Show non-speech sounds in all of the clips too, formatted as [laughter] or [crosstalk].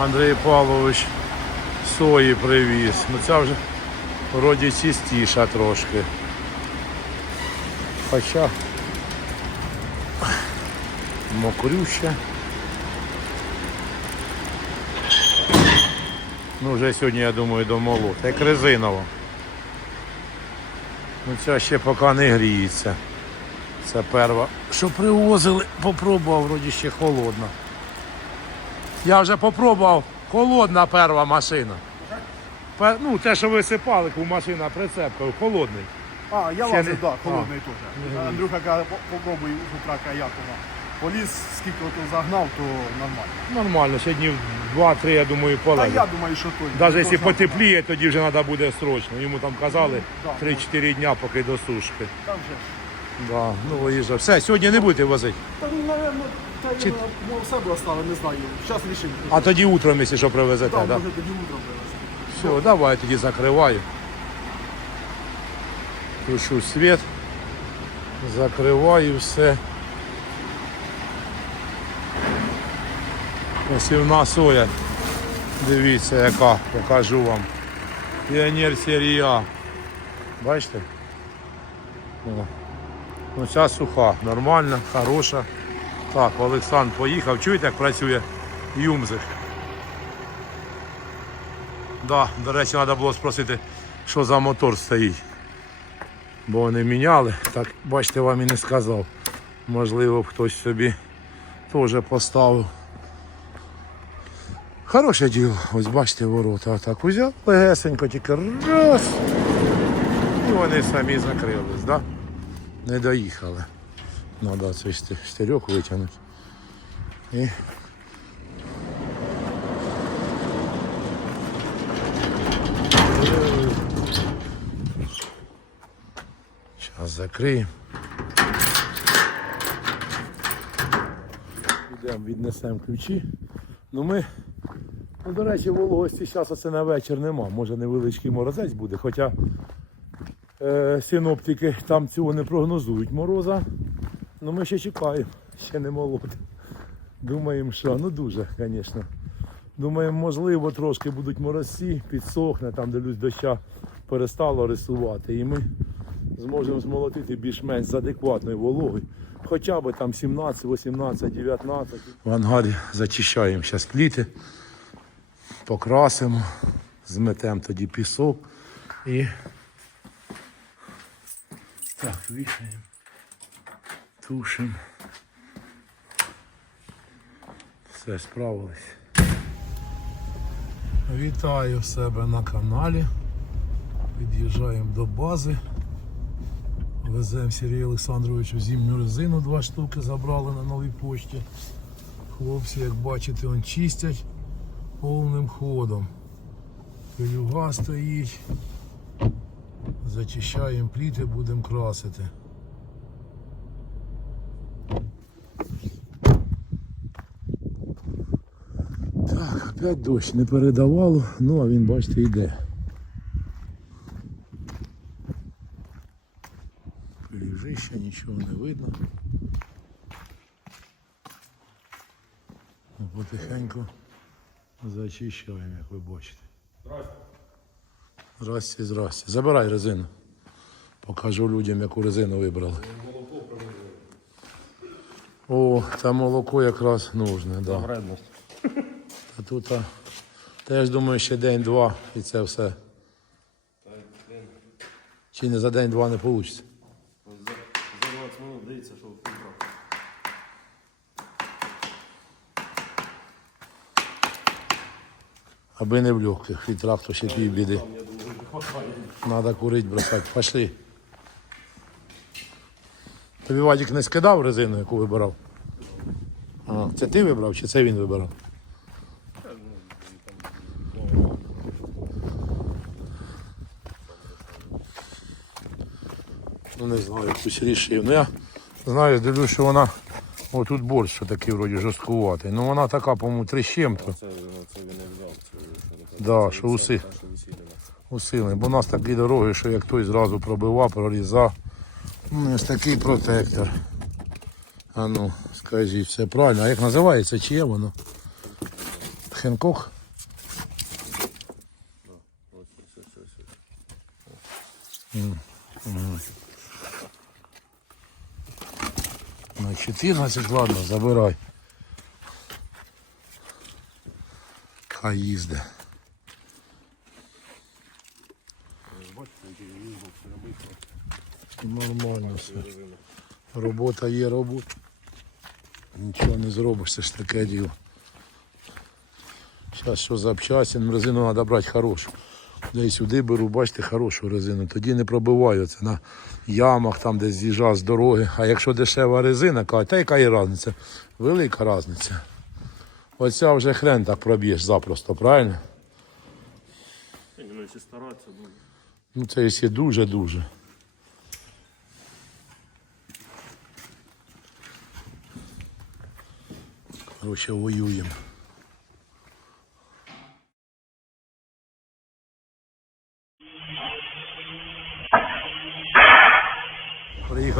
Андрій Павлович сої привіз. Ну ця вже вроді чистіша трошки. Хоча мокрюща. Ну вже сьогодні, я думаю, домолот. Як резинова. Ну ця ще поки не гріється. Це перва, що привозили, попробував, вроді ще холодна. Я вже попробував, холодна перва машина. Пе- Ну, те, що висипали, коли машина прицепка, холодний. А, я Ще лазив, не- так, да, холодний теж. Андрюха каже, «По- попробуй як вона. Поліз, скільки ото загнав, то нормально. Нормально, ще днів 2-3, я думаю, Та полежить. я думаю, що то. Навіть якщо ж потепліє, тоді вже треба буде срочно. Йому там казали Да, 3-4 дня, поки до сушки. Там же. Да, ну виїжджав. Все, сьогодні не будете возити. Та ну, напевно, та Чи- я ну, себе оставив, не знаю. Зараз рішимо. А тоді утром, якщо що привезете, Так, да? може тоді утром привезти. Все, давай тоді закриваю. Тушу світ. Закриваю все. Посівна соя. Дивіться яка, покажу вам. Піонер серія. Бачите? О. Ну ця суха, нормальна, хороша. Так, Олександр поїхав. Чуєте, як працює Юмзик? Да, до речі, треба було спросити, що за мотор стоїть. Бо вони міняли. Так, бачите, вам і не сказав. Можливо, хтось собі теж поставив. Хороше діло. Ось бачите ворота. Так узяв легесенько, тільки раз. І вони самі закрились, да? Не доїхали. Треба цей шти- штирьок витягнути. І Зараз закриємо. Йдемо, віднесемо ключі. Ну ми, ну, до речі, вологості зараз оце на вечір нема. Може невеличкий морозець буде, хоча е, синоптики там цього не прогнозують мороза. Ну ми ще чекаємо, ще не молоде. Думаємо, що ну дуже, звісно. Думаємо, можливо, трошки будуть морозці, підсохне, там де люсь доща перестало рисувати. І ми зможемо змолотити більш-менш з адекватною вологою. Хоча б там 17, 18, 19. В ангарі зачищаємо зараз пліти, покрасимо, зметемо тоді пісок і так, вішаємо, тушимо. Все, справились. Вітаю себе на каналі. Під'їжджаємо до бази. Веземо Сергію Олександровичу зимню резину, два штуки забрали на новій пошті. Хлопці, як бачите, он чистять повним ходом. Пилюга стоїть. Зачищаємо пліти, будемо красити. Опять дощ не передавало, ну а він, бачите, йде. Лежище, нічого не видно. Ну, Потихеньку зачищаємо, як ви бачите. Здрасте, здрасте. Забирай резину. Покажу людям, яку резину вибрали. О, та молоко якраз нужне, да. Тут а, теж думаю, ще день-два і це все. Чи не за день-два не вийде. За, за 20 минут дивіться, що вибрав. Аби не в легких, і трактор ще пів біди. Надо курить, бросати. Пошли. Тобі Вадик не скидав резину, яку вибирав? А, це ти вибрав чи це він вибирав? Ну не знаю, якусь рішив. Ну я знаю, дивлюсь, що вона. О, тут борщ що такий вроді жорсткуватий. Ну вона така, по-моєму, три з чим-то. Це, це він не взяв. Це, це, Да, що уси. Усилений, бо у нас такі дороги, що як той зразу пробивав, прорізав. Ну, ось такий протектор. А ну, скажіть, все правильно. А як називається, чи є воно? Хенкок. Ось, ось, ось, ось, ось. На 14, ладно, забирай. Хай їзде. Нормально все. Робота є робота. Нічого не зробиш, це ж таке діло. Зараз що запчастин, резину треба брати хорошу. Я і сюди беру, бачите, хорошу резину. Тоді не пробиваються на ямах, там де з'їжджав з дороги. А якщо дешева резина, кажуть, та яка є різниця? Велика різниця. Оця вже хрен так проб'єш запросто, правильно? Ну, якщо старатися, ну, Ну це якщо дуже-дуже. Короче, воюємо.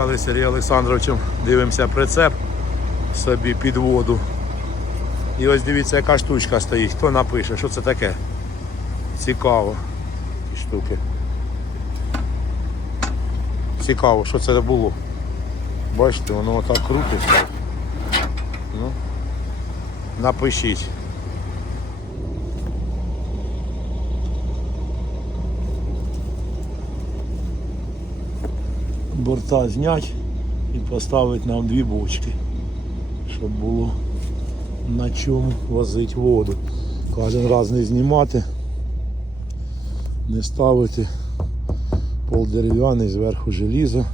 Приїхали з Сергієм Олександровичем, дивимося прицеп собі під воду. І ось дивіться, яка штучка стоїть. Хто напише, що це таке? Цікаво. Ці штуки. Цікаво, що це було. Бачите, воно отак крутиться. Ну, напишіть. Борта знять і поставити нам дві бочки, щоб було на чому возити воду. Кожен раз не знімати, не ставити пол дерев'яний, зверху желізо.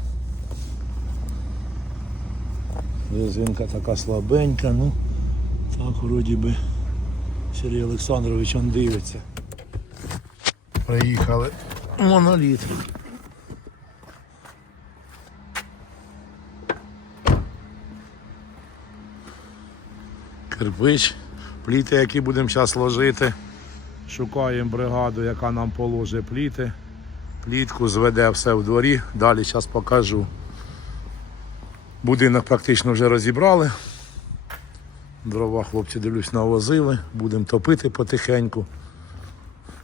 Резинка така слабенька, ну так вроді би Сергій Олександрович он дивиться. Приїхали моноліт. Кирпич, пліти, які будемо зараз ложити. Шукаємо бригаду, яка нам положить пліти. Плітку зведе все в дворі, далі зараз покажу. Будинок практично вже розібрали. Дрова хлопці дивлюсь навозили, будемо топити потихеньку.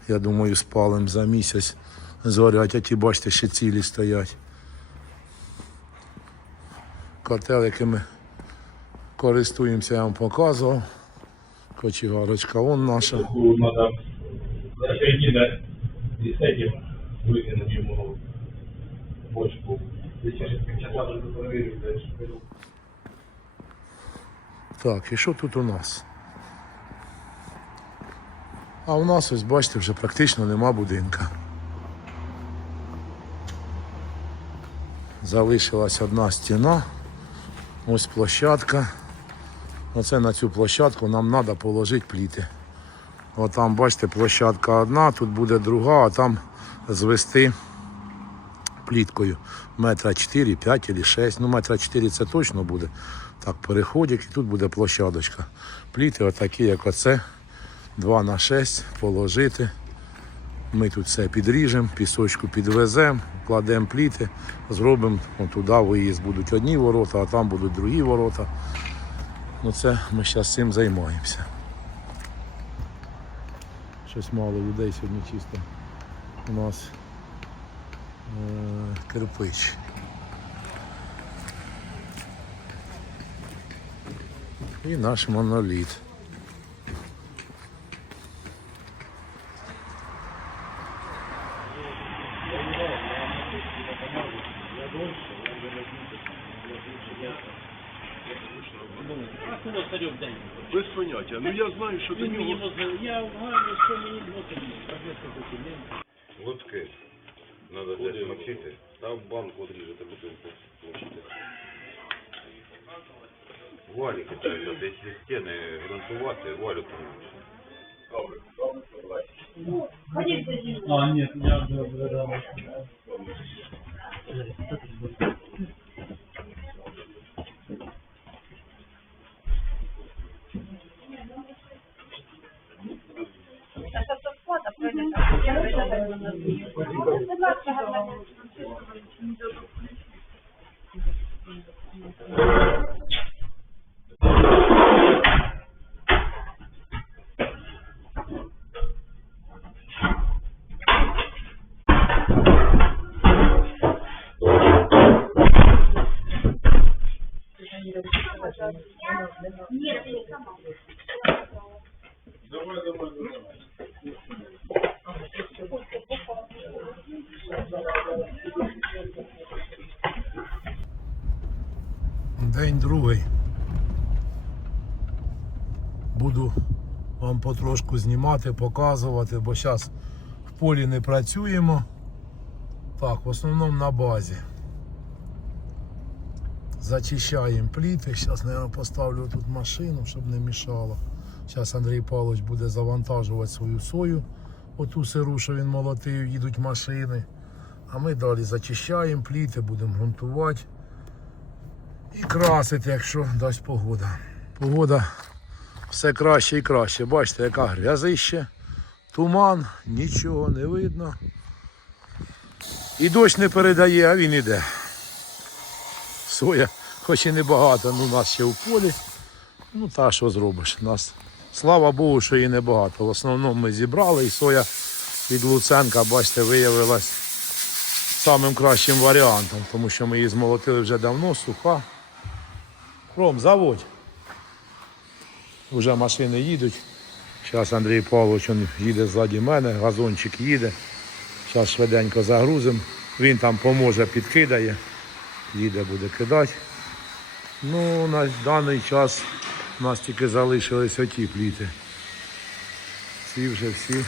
Я думаю, спалим за місяць. Зорять, а ті, бачите, ще цілі стоять. Котел, якими користуємося, я вам показував. Кочегарочка, вон наша. Так, і що тут у нас? А у нас ось бачите, вже практично нема будинка. Залишилась одна стіна, ось площадка. Оце на цю площадку нам треба положити пліти. Отам, бачите, площадка одна, тут буде друга, а там звести пліткою метра 4, 5 або 6. Ну, метра 4 це точно буде. Так, переходик і тут буде площадочка. Пліти отакі, як оце. 2 на 6 положити. Ми тут все підріжемо, пісочку підвеземо, кладемо пліти, зробимо туди виїзд. Будуть одні ворота, а там будуть другі ворота. Ну це ми зараз цим займаємося. Щось мало людей сьогодні чисто. У нас е, кирпич. І наш моноліт. Без поняття. Ну я знаю, що до нього. Я вгадую, що мені Лотки. Надо десь мочити. Та в банку одрізати бутилку. мочити. Валіки треба, десь зі стіни грунтувати, валю там. А, нет, я забирав. Будь ласка, потрошку знімати, показувати, бо зараз в полі не працюємо. Так, в основному на базі. Зачищаємо пліти. Зараз, мабуть, поставлю тут машину, щоб не мішало. Зараз Андрій Павлович буде завантажувати свою сою. Оту сиру, що він молотив, їдуть машини. А ми далі зачищаємо пліти, будемо ґрунтувати і красити, якщо дасть погода. Погода все краще і краще. Бачите, яка грязище, туман, нічого не видно. І дощ не передає, а він іде. Соя, хоч і небагато, ну у нас ще в полі. Ну та що зробиш? Нас, слава Богу, що її небагато. В основному ми зібрали і соя від Луценка, бачите, виявилась самим кращим варіантом, тому що ми її змолотили вже давно, суха. Ром, заводь. Вже машини їдуть. Зараз Андрій Павлович він їде ззаді мене, газончик їде. Зараз швиденько загрузимо. Він там поможе, підкидає. Їде, буде кидати. Ну, на даний час у нас тільки залишились оті пліти. Ці вже всі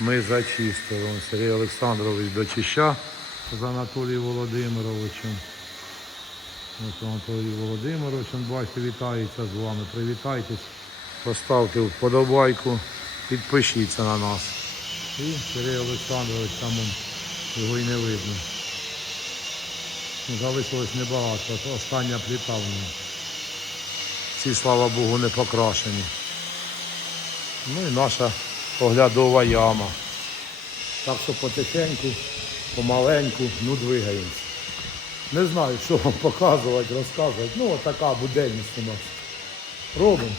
ми зачистили. Сергій Олександрович дочища з Анатолієм Володимировичем. Анатолій Володимирович, бачите, вітається з вами. Привітайтесь, поставте вподобайку, підпишіться на нас. І Сергій Олександрович, там його і не видно. Залишилось небагато, остання пліта в нього. Ці, слава Богу, не покрашені. Ну і наша оглядова яма. Так що потихеньку, помаленьку, ну двигаємося. Не знаю, що вам [laughs] показувати, розказувати. Ну, от така буденність у нас. Робимо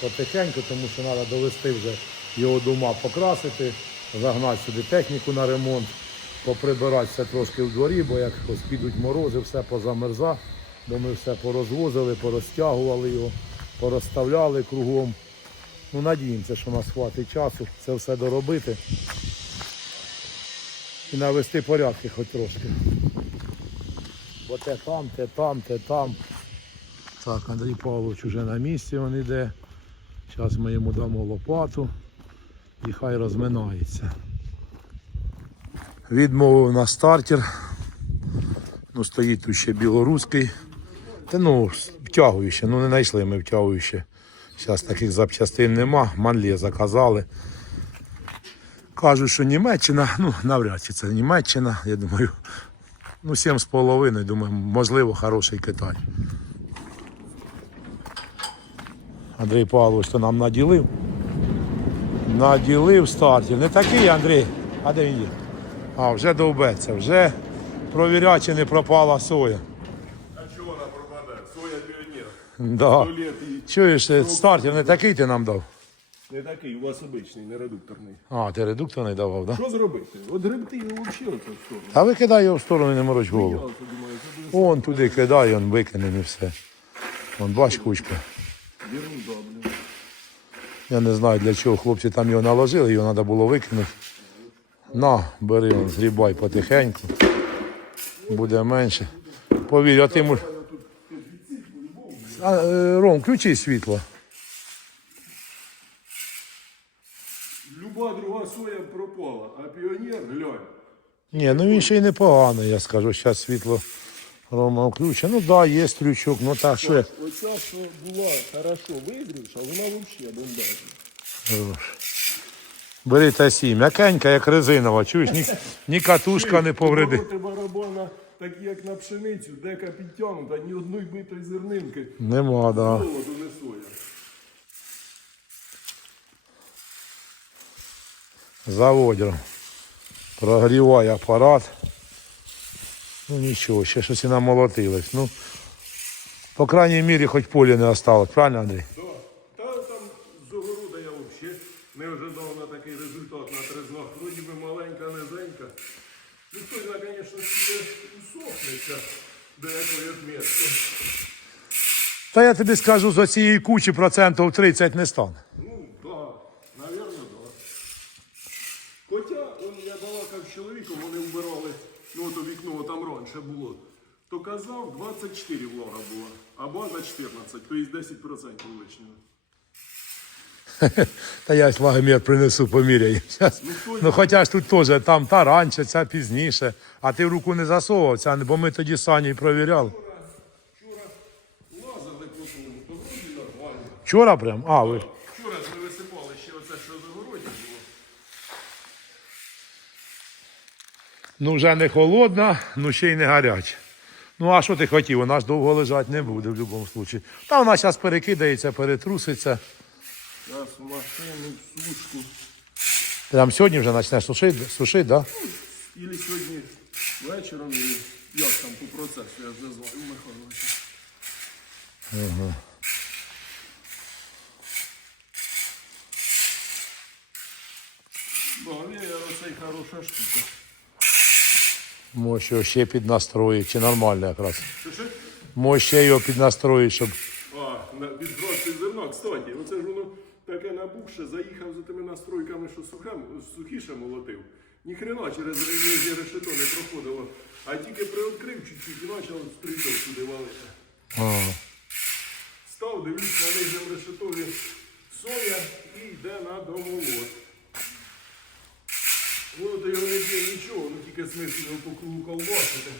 потихеньку, тому що треба довести вже його дома покрасити, загнати сюди техніку на ремонт, поприбирати все трошки в дворі, бо як підуть морози, все позамерза, бо ми все порозвозили, порозтягували його, порозставляли кругом. Ну, надіємося, що у нас хватить часу це все доробити і навести порядки хоч трошки. Бо те там, те там, те там. Так, Андрій Павлович вже на місці він йде. Зараз ми йому дамо лопату і хай розминається. Відмовив на стартер. Ну, стоїть тут ще білоруський. Та ну, втягуюче, ну не знайшли ми втягуюче. Зараз таких запчастин нема, манлі заказали. Кажуть, що Німеччина, ну навряд чи це Німеччина, я думаю, ну 7,5, думаю, можливо, хороший Китай. Андрій Павлович то нам наділив. Наділив стартер. Не такий Андрій. А де він є? А, вже довбеться, вже провіряє, чи не пропала соя. А чого вона пропаде? Соя піонер. Да. І Чуєш, е, стартер не такий ти нам дав. не такий, у вас обичний, не редукторний. А, ти редукторний давав, так? Да? Що зробити? От гребти його взагалі в сторону. Та викидай його в сторону, не мороч голову. це буде Вон туди кидай, он викине і все. Вон бач кучка. Я не знаю для чого хлопці там його наложили, його треба було викинути. На, бери, он, зрібай потихеньку. Буде менше. Повір, а ти муж... А, е, Ром, включи світло. Люба друга соя пропала, а піонер, глянь. Ні, ну він ще й непоганий, я скажу. Зараз світло Рома включить. Ну так, да, є стрючок, ну так що. Оця, що була хорошо вигрівша, вона взагалі бомбезна. Бери та сім. М'якенька, як резинова, чуєш, ні, ні катушка не повреди. Барабана, такі як на пшеницю, дека підтягнута, ні одної битої зернинки. Нема, да. Голоду не соя. Прогрівай апарат. Ну нічого, ще щось і намолотилось. Ну, по крайній мірі, хоч полі не осталось, правильно, Андрій? Да. Та там з огорода я взагалі не ожидав на такий результат на трезнах. Вроді би маленька, низенька. Ну хтось, звісно, себе усохнеться до якоїсь місця. Та я тобі скажу, з цієї кучі процентів 30 не стане. Ну, так, да, навірно, так. Да. Хоча, он, я балакав з чоловіком, вони вбирали, ну то вікно там раніше було. То казав, 24 влага була, а база 14, то є 10% лишнього. [laughs] Та я ж вагомір принесу, поміряю. Ну хоча ж тут теж там та раніше, ця пізніше. А ти в руку не засовував, ця, бо ми тоді сані провіряли. Лазили по тому, то вроді нормально. Вчора прям? А, ви. Вчора ж ми висипали ще оце, що за городі було. Ну вже не холодна, ну ще й не гаряча. Ну а що ти хотів? Вона ж довго лежати не буде в будь-якому випадку. Та вона зараз перекидається, перетруситься. Зараз в машину, в сушку. Прям сьогодні вже почнеш сушити, сушити, да? Ілі сьогодні вечором, і як там по процесу, я вже знаю у Михайловича. Ага. Веєр оцей хороша штука. Може його ще піднастроїть, чи нормально якраз. Може ще його піднастроїть, щоб. А, відбросив зерно, кстати, оце ж воно таке набухше, заїхав за тими настройками, що сухе, сухіше молотив. Ніхрена через нижнє решето не проходило. А тільки приоткрив чуть-чуть і почав стріток туди валити. А, Став, дивлюсь на нижньому решетові соя і йде на домолот. Воно його не б'є нічого, ну тільки смисл його по кругу колбасити.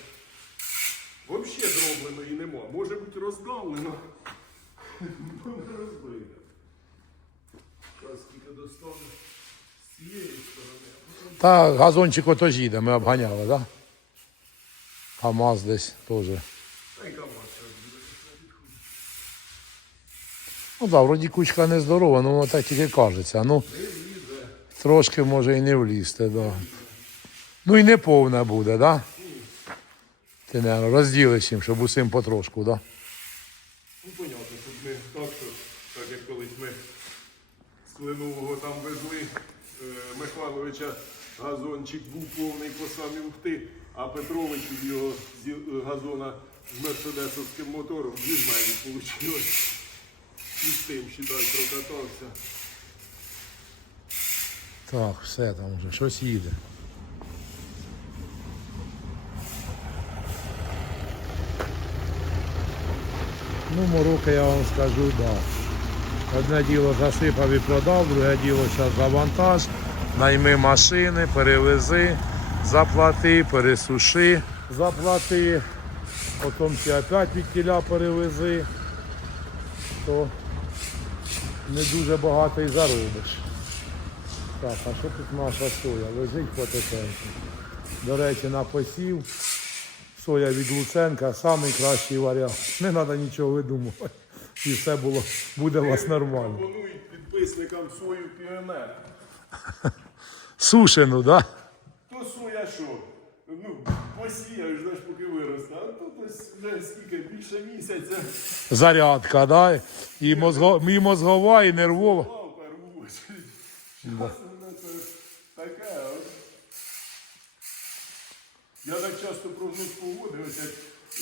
Взагалі дробленої нема. Може бути роздавлено. Зараз тільки достану з цієї сторони. Та газончик ото їде, ми обганяли, так? Да? КАМАЗ десь теж. Та й камаз зараз буде. Ну так, вроді кучка не здорова, ну воно так тільки кажеться. Ну, трошки може і не влізти, да. Ну і не повна буде, так? Да? Ти не розділиш їм, щоб усім потрошку, так? Да? Ну, понятно, тут ми так, що, так як колись ми з Клинового там везли е, Михайловича, газончик був повний по самі ухти, а Петрович від його зі е, газона з мерседесовським мотором дві мене вийшло. І з тим, считай, прокатався. Так, все там вже, щось їде. Ну, морока я вам скажу, да. Одне діло засипав і продав, друге діло зараз завантаж, найми машини, перевези, заплати, пересуши, заплати, потім ще опять від тіля перевези, то не дуже багато і заробиш. Так, а що тут наша соя? Лежить потихеньку. До речі, на посів. Соя від Луценка найкращий варіант. Не треба нічого видумувати. І все було, буде у вас нормально. Пропонують підписникам свою піонер. Сушену, так? Да? То соя що? Ну, посіяєш, знаєш, поки виросте. А тут ось вже скільки, більше місяця. Зарядка, да? І, мозго, і мозгова, і нервова. Лавка рвуть. Часом ну, це таке. от. Я так часто прогноз погоди, ось як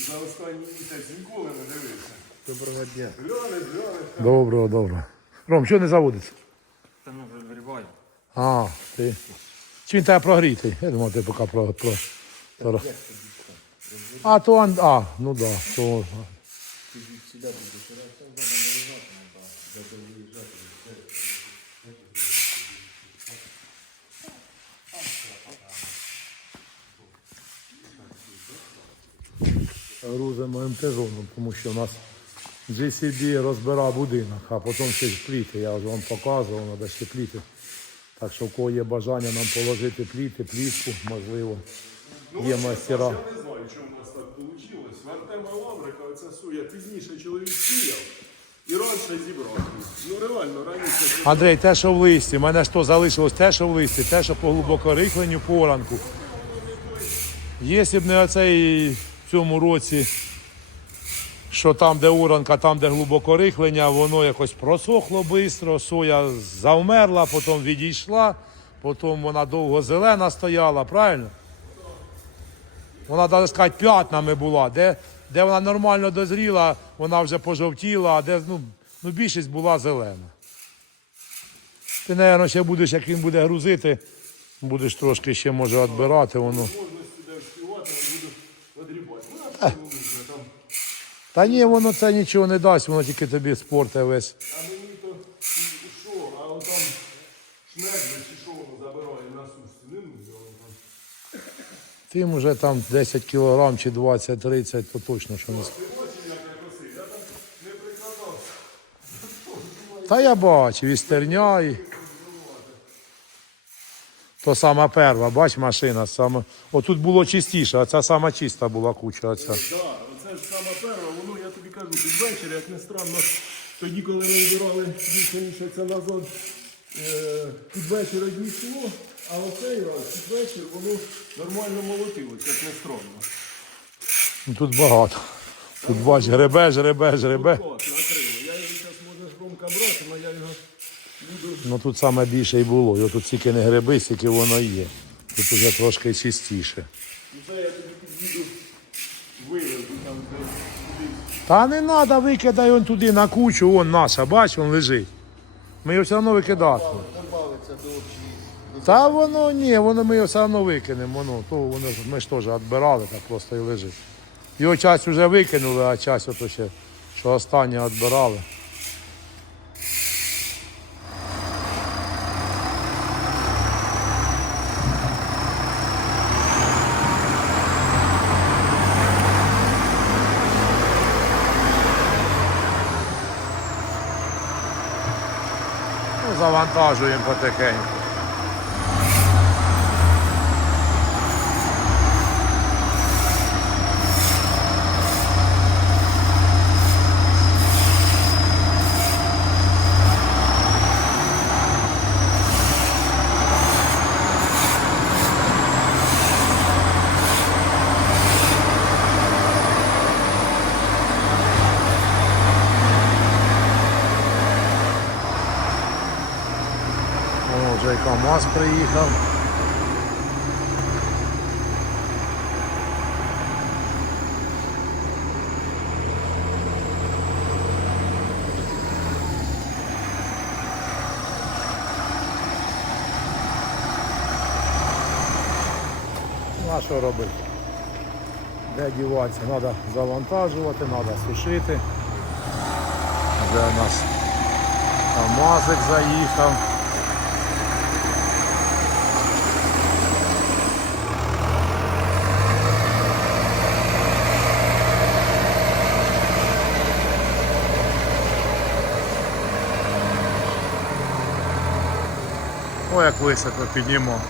за останній місяць ніколи не дивився. Доброго дня. Глянеш, глянеш. Доброго, доброго. Ром, що не заводиться? Та ми вже. А, ти. Чи він тебе прогрітий? Я думав, ти поки про. про, про. А, то он, а, ну да, то. Грузимо МТ-зону, тому що у нас GCB розбирав будинок, а потім ще ж пліти. Я вже вам показував, треба ще пліти. Так що в кого є бажання нам положити пліти, плітку, можливо. Є мастера. Я не знаю, чому у нас так вийшло. В Артема Лаврика оця суя пізніше чоловік сіяв і раніше зібрав. Ну реально, раніше. Андрій, те, що в листі, мене ж то залишилось те, що в листі, те, що по глибокорихленню поранку. Якщо б не оцей в цьому році, що там, де уранка, там, де глибокорихлення, воно якось просохло швидко, соя завмерла, потім відійшла, потім вона довго зелена стояла, правильно? Вона, так сказати, п'ятнами була. Де, де вона нормально дозріла, вона вже пожовтіла, а де ну, ну, більшість була зелена. Ти, мабуть, ще будеш, як він буде грузити, будеш трошки ще може відбирати воно. Можна сюди вспівати, а буду надрібати. Ну, а що не нужно там. Та ні, воно це нічого не дасть, воно тільки тобі спорте весь. А мені то що, а он там шнек, чи що воно забирає на сушці. Не нужно там. Тим уже там 10 кілограм чи 20-30, то точно що не Ти бачиш, як я косив? Я там не прикладався. Та я бачив, і стерня, і... То сама перва, бач, машина. Саме... Отут було чистіше, а ця сама чиста була куча. Оця. Так, оце ж я тобі кажу, під вечір, як не странно, тоді, коли ми вибирали більше місяця назад, е, під вечір одійшло, а оцей раз під вечір воно нормально молотилось, як не странно. Ну, Тут багато. Тут бач, гребе, гребе, гребе. Я його зараз можеш громко брати, але я його буду. Ну тут саме більше і було. Його тут стільки не гриби, стільки воно є. Тут вже трошки чистіше. Ну, Це я тобі під'їду, вивезу там, де кудись. Та не треба, викидай он туди на кучу, вон наша, бач, він лежить. Ми його все одно викидатимемо. Та воно ні, воно ми його все одно викинемо. Воно, то воно ми ж теж відбирали, так просто і лежить. Його часть вже викинули, а часть ото ще, що останнє відбирали. Завантажуємо потихеньку. О, КАМАЗ приїхав. Ну, а що робити? Де діватися? Треба завантажувати, треба сушити. Вже у нас КАМАЗик заїхав. Як високо піднімав.